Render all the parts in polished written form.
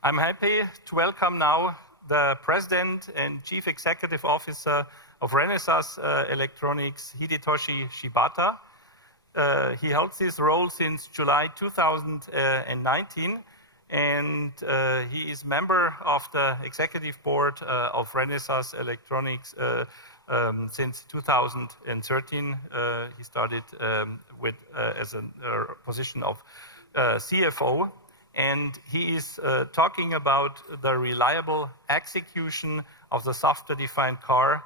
I'm happy to welcome now the President and Chief Executive Officer of Renesas Electronics, Toshi Shibata. He holds this role since July 2019, and he is member of the Executive Board of Renesas Electronics since 2013. He started as a position of CFO. And he is talking about the reliable execution of the software-defined car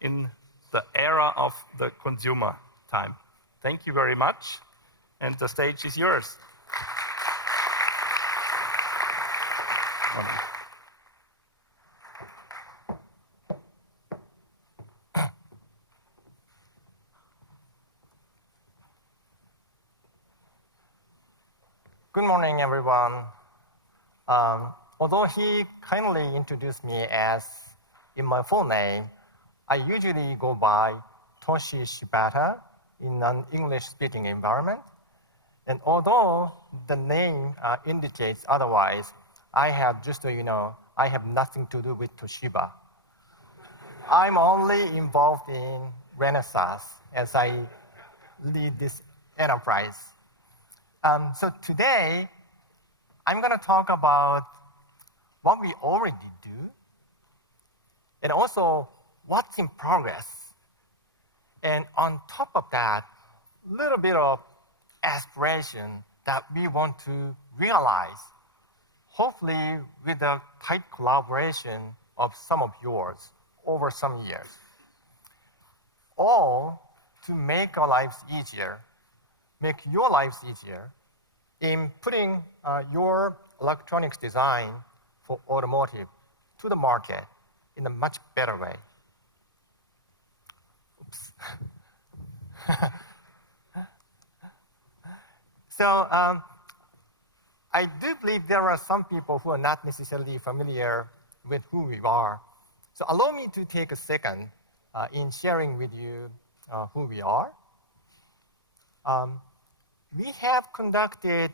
in the era of the consumer time. Thank you very much, and the stage is yours. Good morning, everyone. Although he kindly introduced me as in my full name, I usually go by Toshi Shibata in an English-speaking environment. And although the name indicates otherwise, I have just so you know, I have nothing to do with Toshiba. I'm only involved in Renesas as I lead this enterprise. So today, I'm going to talk about what we already do and also what's in progress. And on top of that, a little bit of aspiration that we want to realize, hopefully with the tight collaboration of some of yours over some years. All to make our lives easier, make your lives easier in putting your electronics design for automotive to the market in a much better way. Oops. So I do believe there are some people who are not necessarily familiar with who we are. So allow me to take a second in sharing with you who we are. We have conducted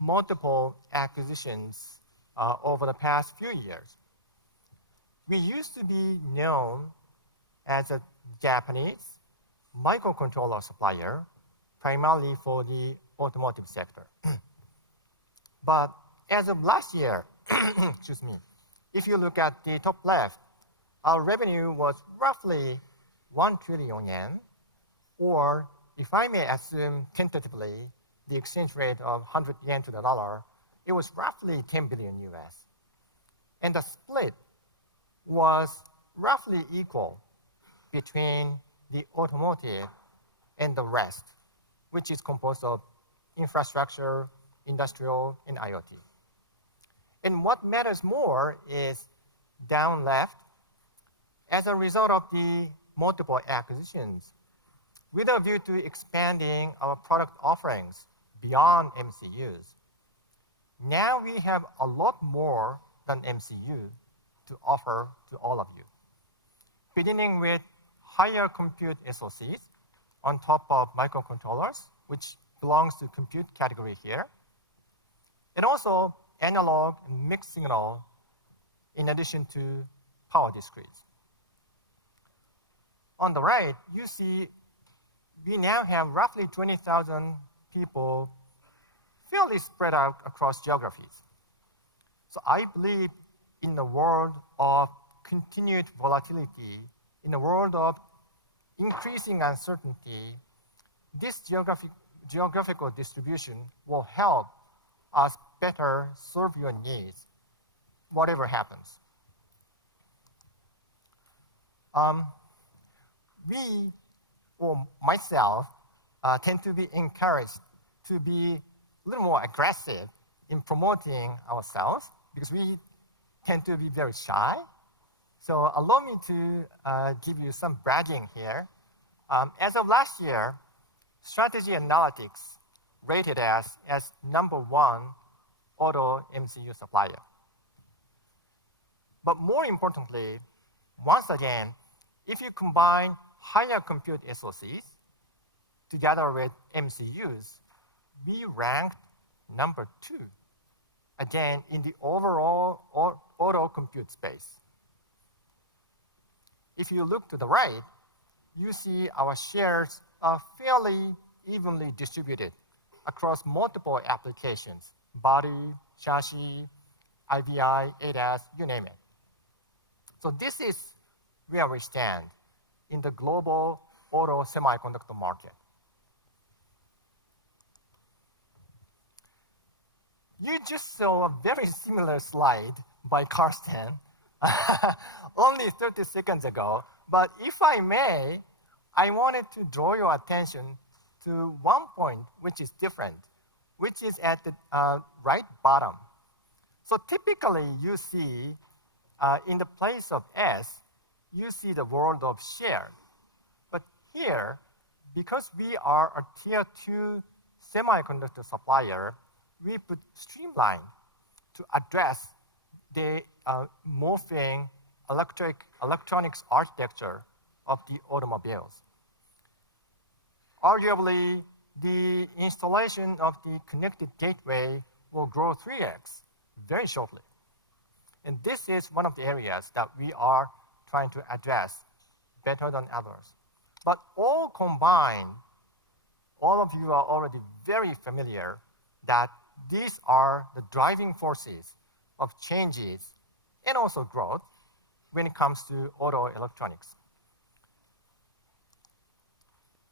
multiple acquisitions over the past few years. We used to be known as a Japanese microcontroller supplier, primarily for the automotive sector. But as of last year, excuse me, if you look at the top left, our revenue was roughly 1 trillion yen, or if I may assume tentatively the exchange rate of 100 yen to the dollar, it was roughly 10 billion US. And the split was roughly equal between the automotive and the rest, which is composed of infrastructure, industrial, and IoT. And what matters more is down left, as a result of the multiple acquisitions, with a view to expanding our product offerings beyond MCUs. Now we have a lot more than MCU to offer to all of you, beginning with higher compute SoCs on top of microcontrollers, which belongs to compute category here, and also analog and mixed signal in addition to power discretes. On the right, you see we now have roughly 20,000 people fairly spread out across geographies. So I believe in the world of continued volatility, in the world of increasing uncertainty, this geographical distribution will help us better serve your needs, whatever happens. We, or myself, tend to be encouraged to be a little more aggressive in promoting ourselves because we tend to be very shy. So allow me to give you some bragging here. As of last year, Strategy Analytics rated us as #1 auto MCU supplier. But more importantly, once again, if you combine higher compute SoCs together with MCUs, we ranked #2 again, in the overall auto compute space. If you look to the right, you see our shares are fairly evenly distributed across multiple applications: body, chassis, IVI, ADAS, you name it. So this is where we stand in the global auto semiconductor market. You just saw a very similar slide by Karsten only 30 seconds ago, but if I may, I wanted to draw your attention to one point which is different, which is at the right bottom. So typically you see in the place of S, you see the word of shared. But here, because we are a tier 2 semiconductor supplier, we put streamline to address the morphing electronics architecture of the automobiles. Arguably, the installation of the connected gateway will grow 3x very shortly. And this is one of the areas that we are trying to address better than others. But all combined, all of you are already very familiar that these are the driving forces of changes and also growth when it comes to auto electronics.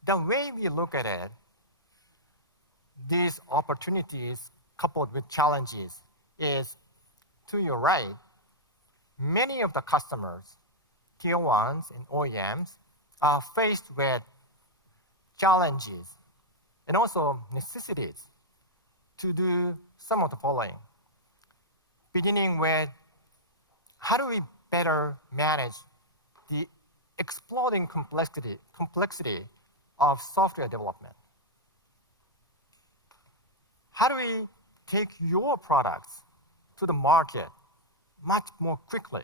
The way we look at it, these opportunities coupled with challenges is, to your right, many of the customers, tier 1s and OEMs, are faced with challenges and also necessities to do some of the following. Beginning with, how do we better manage the exploding complexity of software development? How do we take your products to the market much more quickly?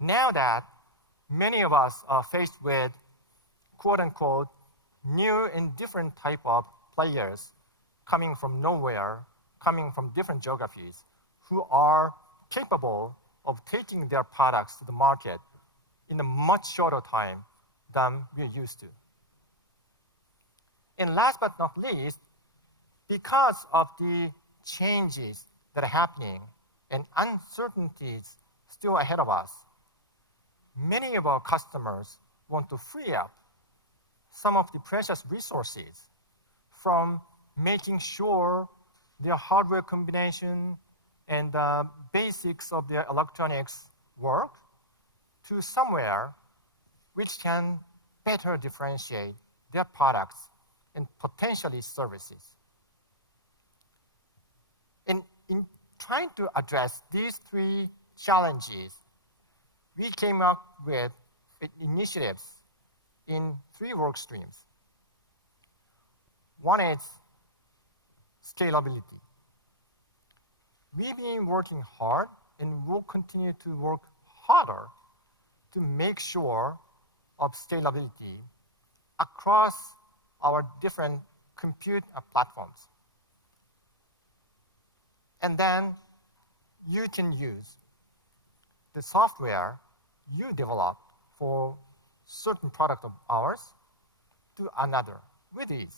Now that many of us are faced with quote-unquote new and different type of players coming from nowhere, coming from different geographies, who are capable of taking their products to the market in a much shorter time than we're used to. And last but not least, because of the changes that are happening and uncertainties still ahead of us, many of our customers want to free up some of the precious resources from making sure their hardware combination and the basics of their electronics work to somewhere which can better differentiate their products and potentially services. And in trying to address these three challenges, we came up with initiatives in 3 work streams. One is scalability. We've been working hard and will continue to work harder to make sure of scalability across our different compute platforms. And then you can use the software you develop for certain product of ours to another with ease.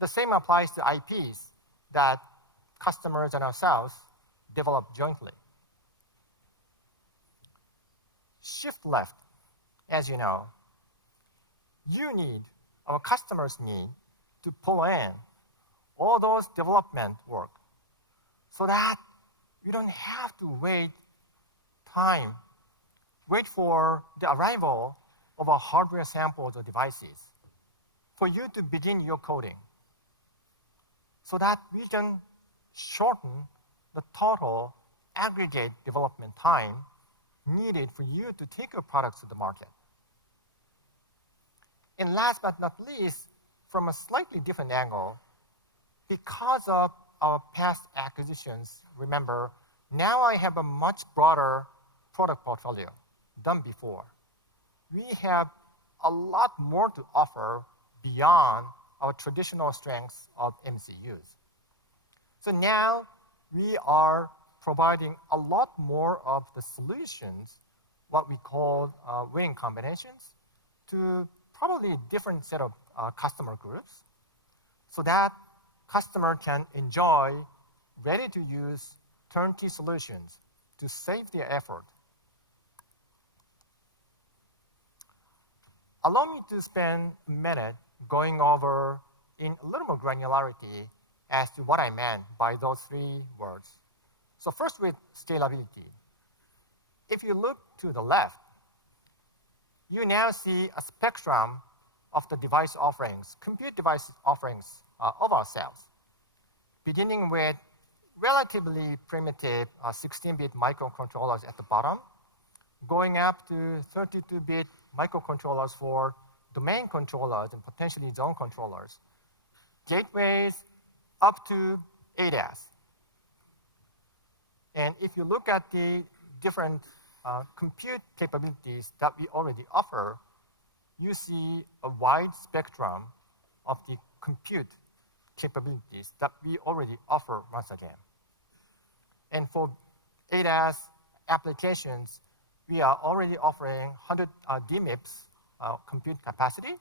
The same applies to IPs that customers and ourselves develop jointly. Shift left, as you know, our customers need to pull in all those development work so that you don't have to wait for the arrival of our hardware samples or devices for you to begin your coding, so that we can shorten the total aggregate development time needed for you to take your products to the market. And last but not least, from a slightly different angle, because of our past acquisitions, remember, now I have a much broader product portfolio than before. We have a lot more to offer beyond our traditional strengths of MCUs. So now we are providing a lot more of the solutions, what we call winning combinations, to probably a different set of customer groups, so that customer can enjoy ready-to-use turnkey solutions to save their effort. Allow me to spend a minute going over in a little more granularity as to what I meant by those three words. So first with scalability. If you look to the left, you now see a spectrum of the device offerings, compute device offerings of ourselves, beginning with relatively primitive 16-bit microcontrollers at the bottom, going up to 32-bit microcontrollers for domain controllers and potentially zone controllers, gateways up to ADAS. And if you look at the different compute capabilities that we already offer, you see a wide spectrum of the compute capabilities that we already offer once again. And for ADAS applications, we are already offering 100 DMIPS compute capacity.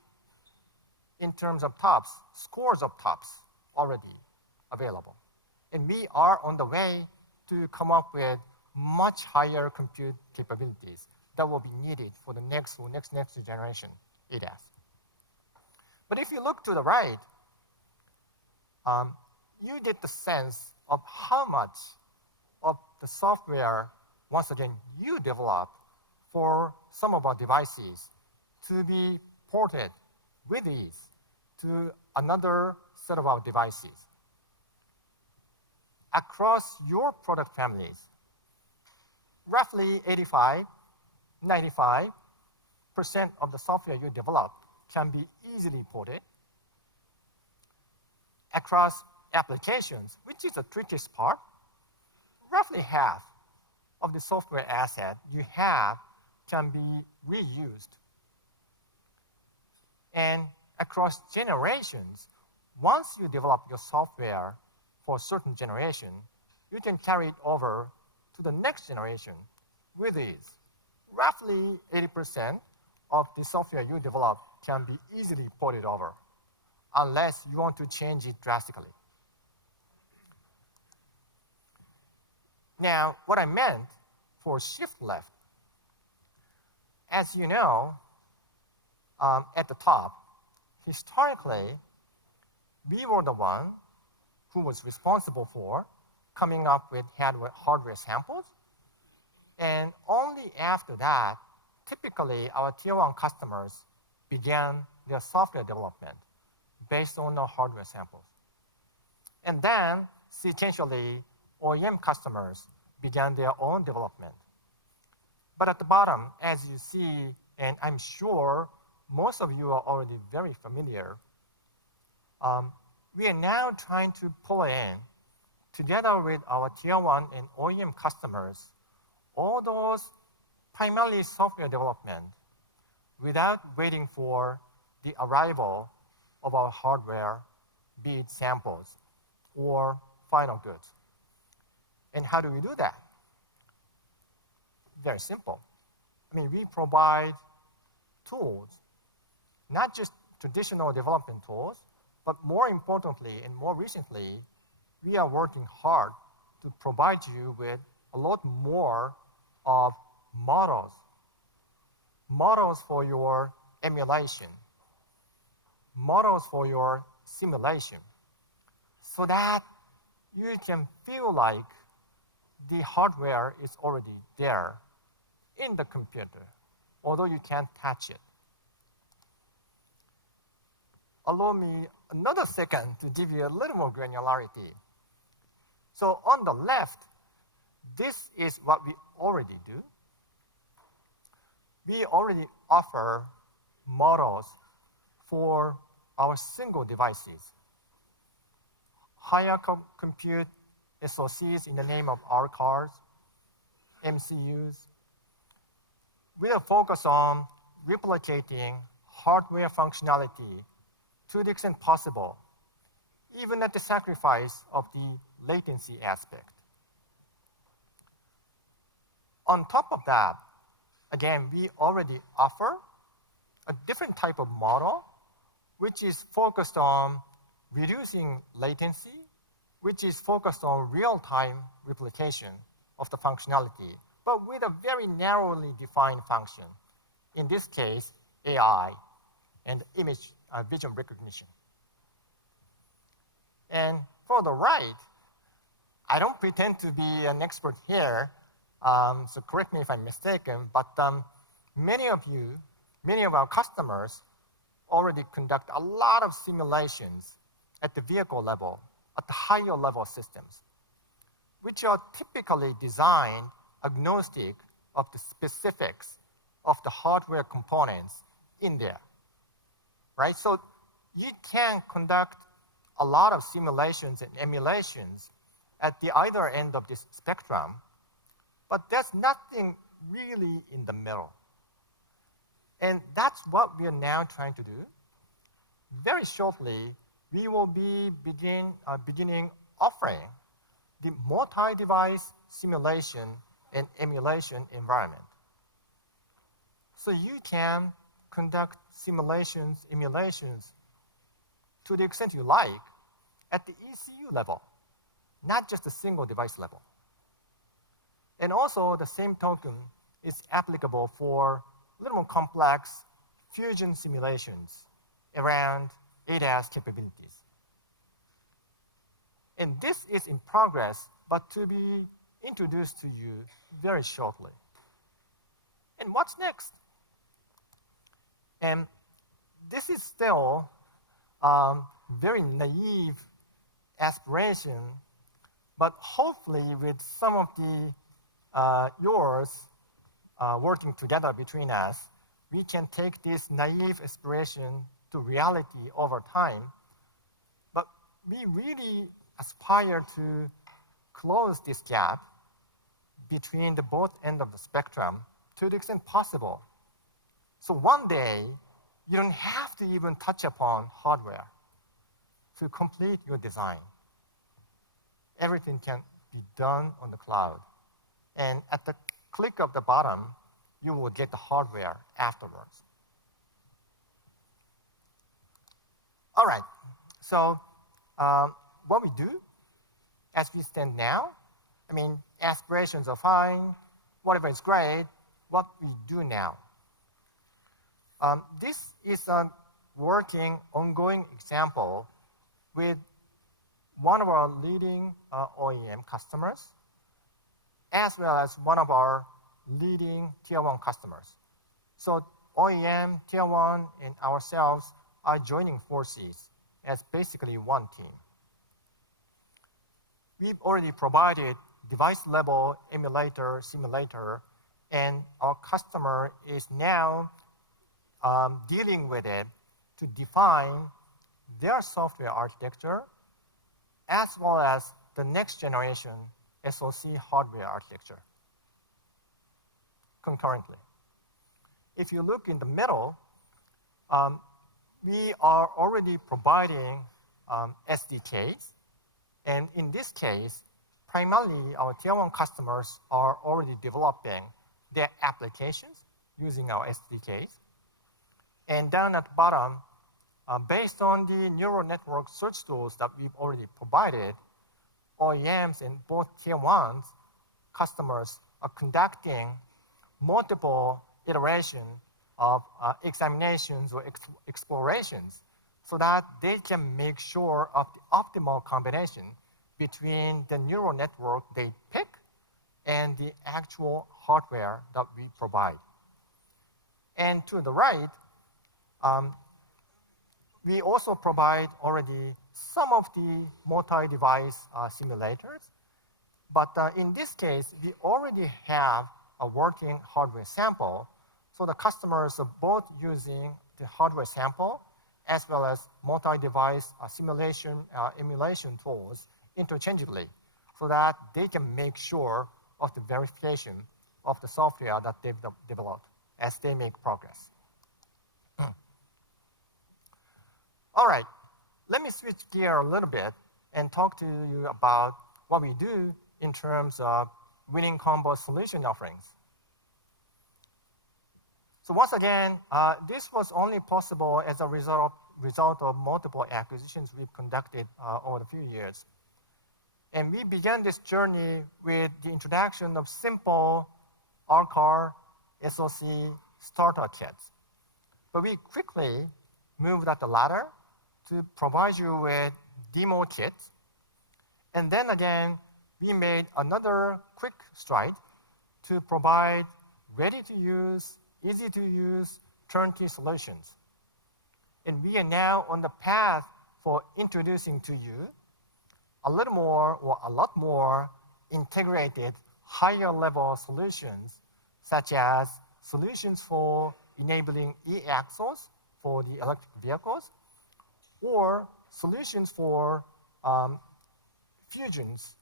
In terms of TOPS, scores of TOPS already available. And we are on the way to come up with much higher compute capabilities that will be needed for the next generation ADAS. But if you look to the right, you get the sense of how much of the software, once again, you develop for some of our devices to be ported with ease to another set of our devices. Across your product families, roughly 85, 95% of the software you develop can be easily ported. Across applications, which is the trickiest part, roughly half of the software asset you have can be reused. And across generations, once you develop your software for a certain generation, you can carry it over to the next generation with ease. Roughly 80% of the software you develop can be easily ported over, unless you want to change it drastically. Now, what I meant for shift left, as you know, at the top, historically, we were the one who was responsible for coming up with hardware samples. And only after that, typically, our tier one customers began their software development based on our hardware samples. And then, sequentially, OEM customers began their own development. But at the bottom, as you see, and I'm sure most of you are already very familiar, we are now trying to pull in, together with our tier one and OEM customers, all those primarily software development without waiting for the arrival of our hardware, be it samples or final goods. And how do we do that? Very simple. I mean, we provide tools, not just traditional development tools, but more importantly and more recently, we are working hard to provide you with a lot more of models. Models for your emulation, models for your simulation, so that you can feel like the hardware is already there in the computer, although you can't touch it. Allow me another second to give you a little more granularity. So on the left, this is what we already do. We already offer models for our single devices, higher compute SoCs in the name of our cards, MCUs, with a focus on replicating hardware functionality to the extent possible, even at the sacrifice of the latency aspect. On top of that, again, we already offer a different type of model, which is focused on reducing latency, which is focused on real-time replication of the functionality, but with a very narrowly defined function. In this case, AI and image vision recognition. And for the right, I don't pretend to be an expert here, so correct me if I'm mistaken, but many of our customers already conduct a lot of simulations at the vehicle level, at the higher level systems, which are typically designed agnostic of the specifics of the hardware components in there, right? So you can conduct a lot of simulations and emulations at the either end of this spectrum, but there's nothing really in the middle. And that's what we are now trying to do. Very shortly, we will be beginning offering the multi-device simulation and emulation environment. So you can conduct simulations, emulations to the extent you like at the ECU level, not just a single device level. And also, the same token is applicable for a little more complex fusion simulations around ADAS capabilities. And this is in progress, but to be introduced to you very shortly. And what's next? And this is still very naive aspiration, but hopefully with some of the yours working together between us, we can take this naive aspiration to reality over time. But we really aspire to close this gap between the both ends of the spectrum to the extent possible. So one day, you don't have to even touch upon hardware to complete your design. Everything can be done on the cloud. And at the click of the button, you will get the hardware afterwards. All right, so what we do as we stand now, I mean, aspirations are fine, whatever is great, what we do now. This is a working, ongoing example with one of our leading OEM customers, as well as one of our leading Tier 1 customers. So OEM, Tier 1, and ourselves are joining forces as basically one team. We've already provided device-level emulator, simulator, and our customer is now dealing with it to define their software architecture as well as the next generation SoC hardware architecture concurrently. If you look in the middle, we are already providing SDKs, and in this case, primarily our Tier 1 customers are already developing their applications using our SDKs. And down at the bottom, based on the neural network search tools that we've already provided, OEMs and both Tier 1 customers are conducting multiple iterations of examinations or explorations so that they can make sure of the optimal combination between the neural network they pick and the actual hardware that we provide. And to the right, we also provide already some of the multi-device simulators. But in this case, we already have a working hardware sample. So the customers are both using the hardware sample as well as multi-device simulation, emulation tools interchangeably so that they can make sure of the verification of the software that they've developed as they make progress. All right, let me switch gear a little bit and talk to you about what we do in terms of winning combo solution offerings. So once again, this was only possible as a result of multiple acquisitions we've conducted over the few years. And we began this journey with the introduction of simple R-Car SoC starter kits. But we quickly moved up the ladder to provide you with demo kits. And then again, we made another quick stride to provide ready-to-use, easy-to-use turnkey solutions. And we are now on the path for introducing to you a little more or a lot more integrated higher level solutions, such as solutions for enabling e-axles for the electric vehicles, or solutions for fusions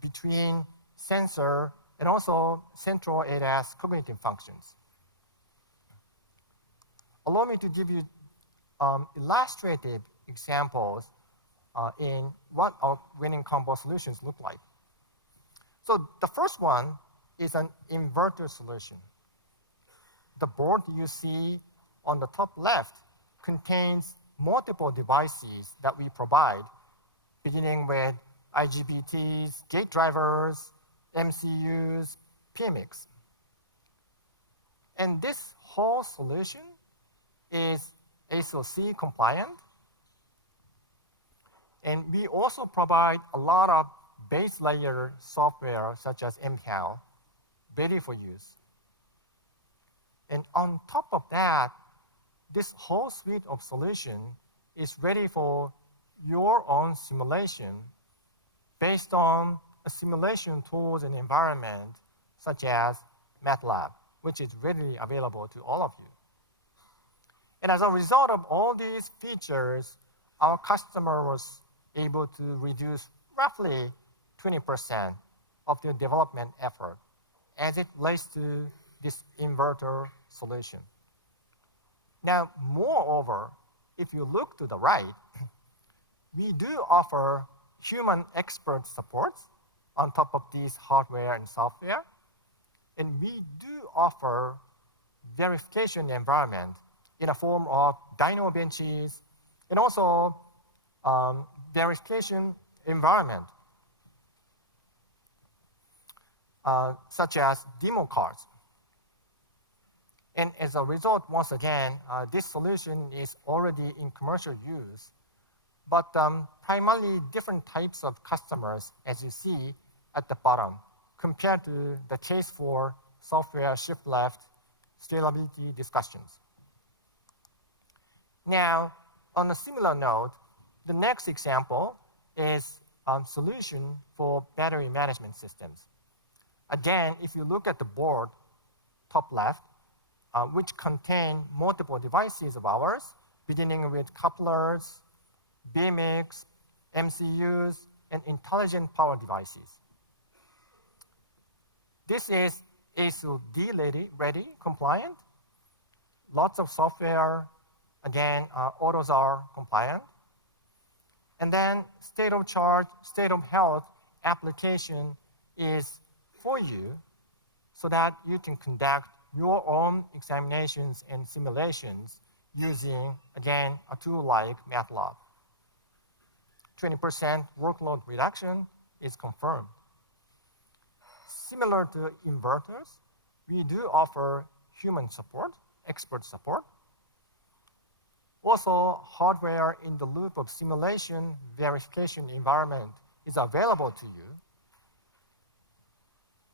between sensor and also central ADAS cognitive functions. Allow me to give you illustrative examples in what our winning combo solutions look like. So the first one is an inverter solution. The board you see on the top left contains multiple devices that we provide, beginning with IGBTs, gate drivers, MCUs, PMICs. And this whole solution is SoC compliant. And we also provide a lot of base layer software, such as MPAL, ready for use. And on top of that, this whole suite of solution is ready for your own simulation based on a simulation tools and environment, such as MATLAB, which is readily available to all of you. And as a result of all these features, our customer was able to reduce roughly 20% of their development effort as it relates to this inverter solution. Now, moreover, if you look to the right, we do offer human expert support on top of these hardware and software. And we do offer verification environment in a form of dyno benches and also verification environment, such as demo cards. And as a result, once again, this solution is already in commercial use, but primarily different types of customers, as you see at the bottom, compared to the case for software shift left scalability discussions. Now, on a similar note, the next example is a solution for battery management systems. Again, if you look at the board, top left, which contain multiple devices of ours, beginning with couplers, BMS, MCUs, and intelligent power devices. This is ASIL-D ready, compliant. Lots of software, again, autos are compliant. And then state of charge, state of health application is for you so that you can conduct your own examinations and simulations using, again, a tool like MATLAB. 20% workload reduction is confirmed. Similar to inverters, we do offer human support, expert support. Also, hardware in the loop of simulation verification environment is available to you.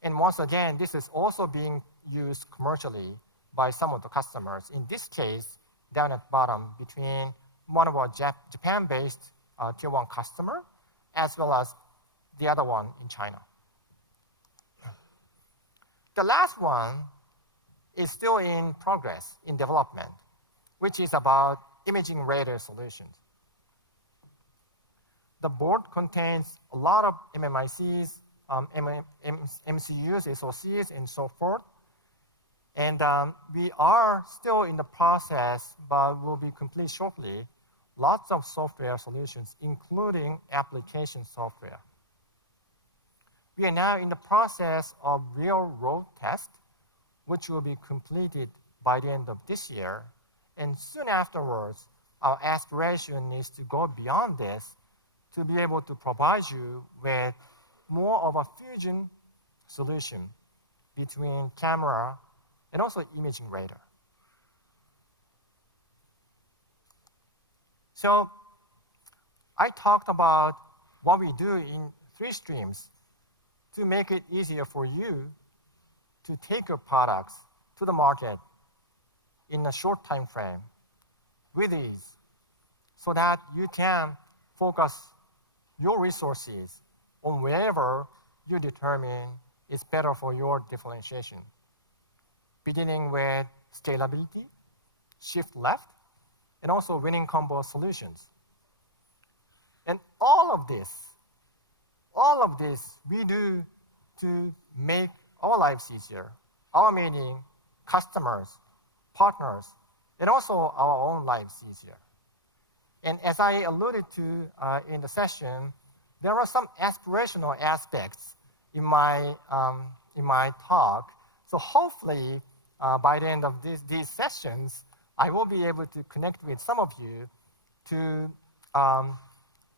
And once again, this is also being used commercially by some of the customers. In this case, down at bottom, between one of our Japan-based tier 1 customer, as well as the other one in China. The last one is still in progress, in development, which is about imaging radar solutions. The board contains a lot of MMICs, MCUs, SoCs, and so forth. And we are still in the process, but will be complete shortly, lots of software solutions, including application software. We are now in the process of real road test, which will be completed by the end of this year. And soon afterwards, our aspiration is to go beyond this to be able to provide you with more of a fusion solution between camera and also imaging radar. So I talked about what we do in 3 streams to make it easier for you to take your products to the market in a short time frame with ease so that you can focus your resources on wherever you determine is better for your differentiation, beginning with scalability, shift left, and also winning combo solutions. And all of this we do to make our lives easier, our meaning customers, partners, and also our own lives easier. And as I alluded to in the session, there are some aspirational aspects in my talk. So hopefully, by the end of these sessions, I will be able to connect with some of you to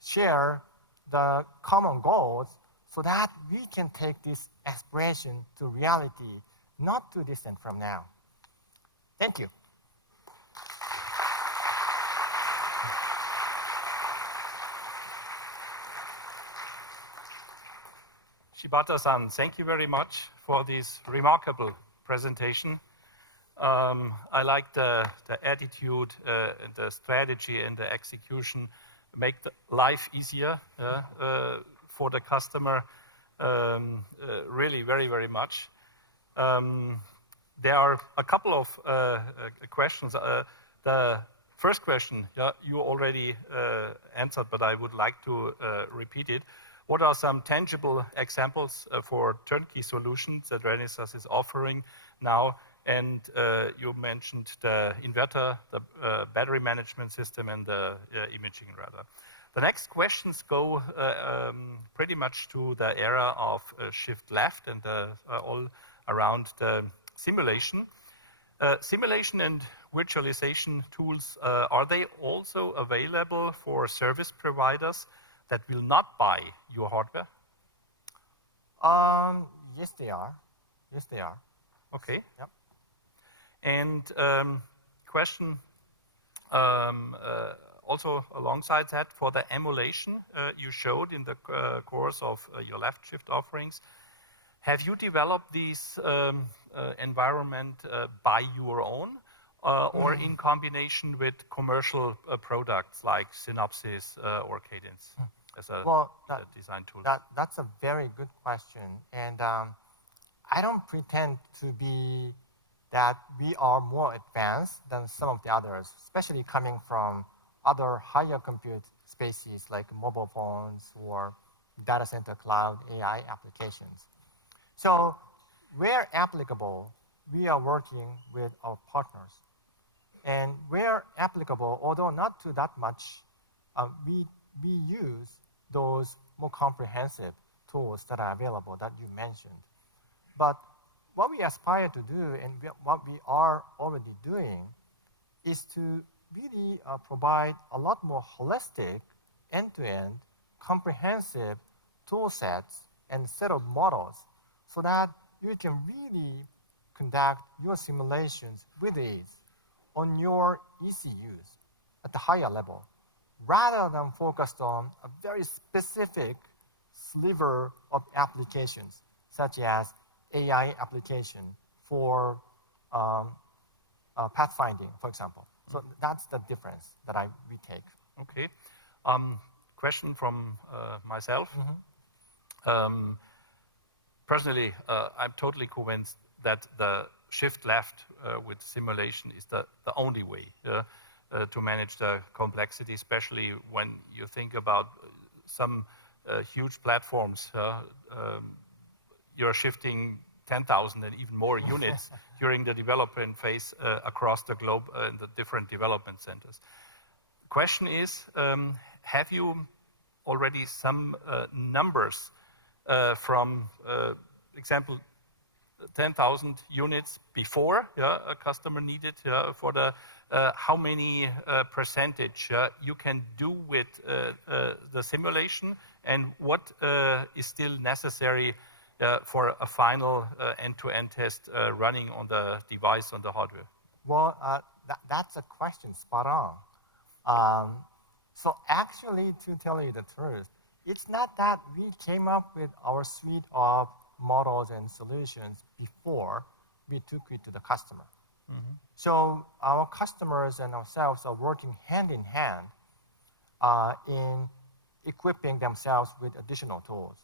share the common goals so that we can take this aspiration to reality not too distant from now. Thank you. Shibata-san, thank you very much for this remarkable presentation. I like the attitude, the strategy, and the execution make the life easier for the customer. Really, very, very much. There are a couple of questions. The first question, you already answered, but I would like to repeat it. What are some tangible examples for turnkey solutions that Renesas is offering now? And you mentioned the inverter, the battery management system, and the imaging radar. The next questions go pretty much to the era of shift left and all around the simulation. Simulation and virtualization tools, are they also available for service providers that will not buy your hardware? Yes, they are. Yes, they are. Okay. Yep. And question also alongside that, for the emulation you showed in the course of your left shift offerings, have you developed this environment by your own or in combination with commercial products like Synopsys or Cadence as a design tool? That's a very good question. And I don't pretend to be that we are more advanced than some of the others, especially coming from other higher compute spaces like mobile phones or data center cloud AI applications. So where applicable, we are working with our partners. And where applicable, although not to that much, we use those more comprehensive tools that are available that you mentioned. But what we aspire to do and what we are already doing is to really provide a lot more holistic, end-to-end, comprehensive tool sets and set of models so that you can really conduct your simulations with ease on your ECUs at the higher level, rather than focused on a very specific sliver of applications, such as AI application for pathfinding, for example. So that's the difference that we take. Okay. Question from myself. Personally, I'm totally convinced that the shift left with simulation is the only way to manage the complexity, especially when you think about some huge platforms. You're shifting 10,000 and even more units during the development phase across the globe in the different development centers. Question is, have you already some numbers from example 10,000 units before a customer needed for the how many percentage you can do with the simulation, and what is still necessary for a final end-to-end test running on the device, on the hardware? Well, that's a question spot on. So actually, to tell you the truth, it's not that we came up with our suite of models and solutions before we took it to the customer. Mm-hmm. So our customers and ourselves are working hand in hand in equipping themselves with additional tools.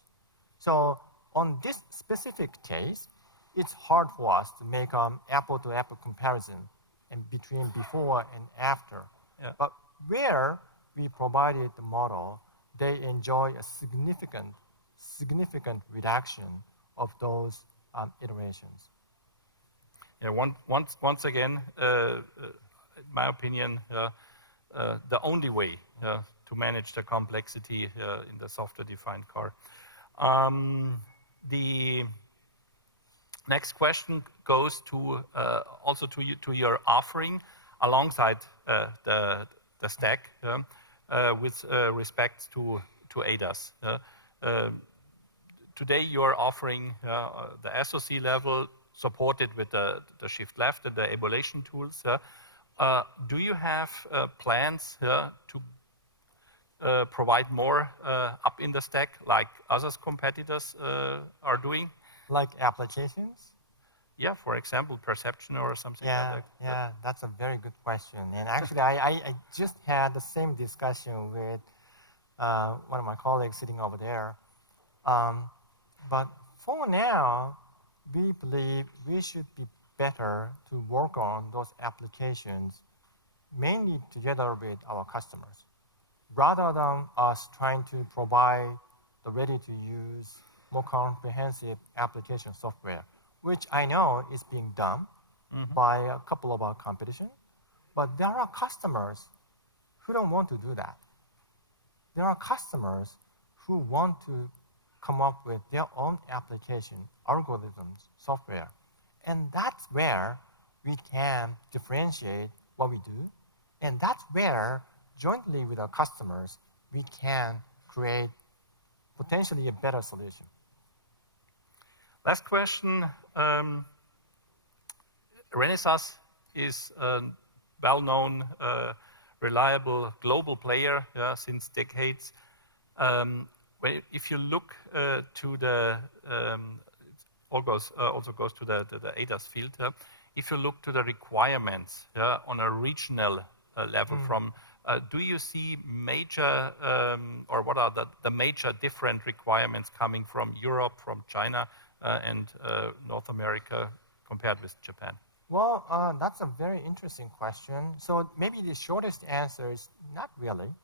So on this specific case, it's hard for us to make an apple-to-apple comparison between before and after. Yeah. But where we provided the model, they enjoy a significant reduction of those iterations. Yeah, once again, in my opinion, the only way to manage the complexity in the software-defined car. The next question goes to also to your offering alongside the stack with respect to ADAS. Today, you're offering the SoC level supported with the shift left and the emulation tools. Do you have plans to provide more up in the stack like other competitors are doing? Like applications? Yeah, for example, perception or something like that. Yeah, that's a very good question. And actually, I just had the same discussion with one of my colleagues sitting over there. But for now, we believe we should be better to work on those applications mainly together with our customers, rather than us trying to provide the ready-to-use, more comprehensive application software, which I know is being done by a couple of our competition. But there are customers who don't want to do that. There are customers who want to come up with their own application, algorithms, software. And that's where we can differentiate what we do. And that's where, jointly with our customers, we can create potentially a better solution. Last question. Renesas is a well-known, reliable global player since decades. If you look to the, also goes to the ADAS field, if you look to the requirements on a regional level from, do you see major, or what are the major different requirements coming from Europe, from China, and North America compared with Japan? Well, that's a very interesting question. So maybe the shortest answer is not really.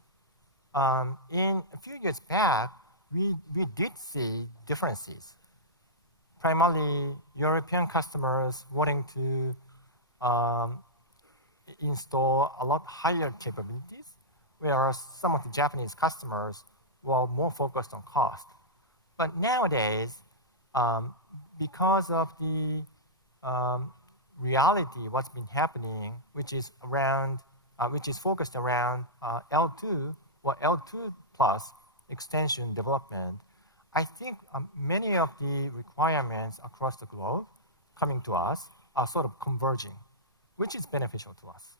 In a few years back, we did see differences. Primarily, European customers wanting to install a lot higher capabilities, whereas some of the Japanese customers were more focused on cost. But nowadays, because of the reality, what's been happening, which is focused around L2 or L2 plus extension development, I think many of the requirements across the globe coming to us are sort of converging, which is beneficial to us.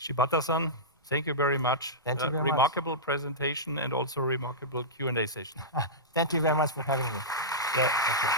Shibata-san, thank you very much. Thank you very much. Remarkable presentation and also remarkable Q&A session. Thank you very much for having me. Yeah, thank you.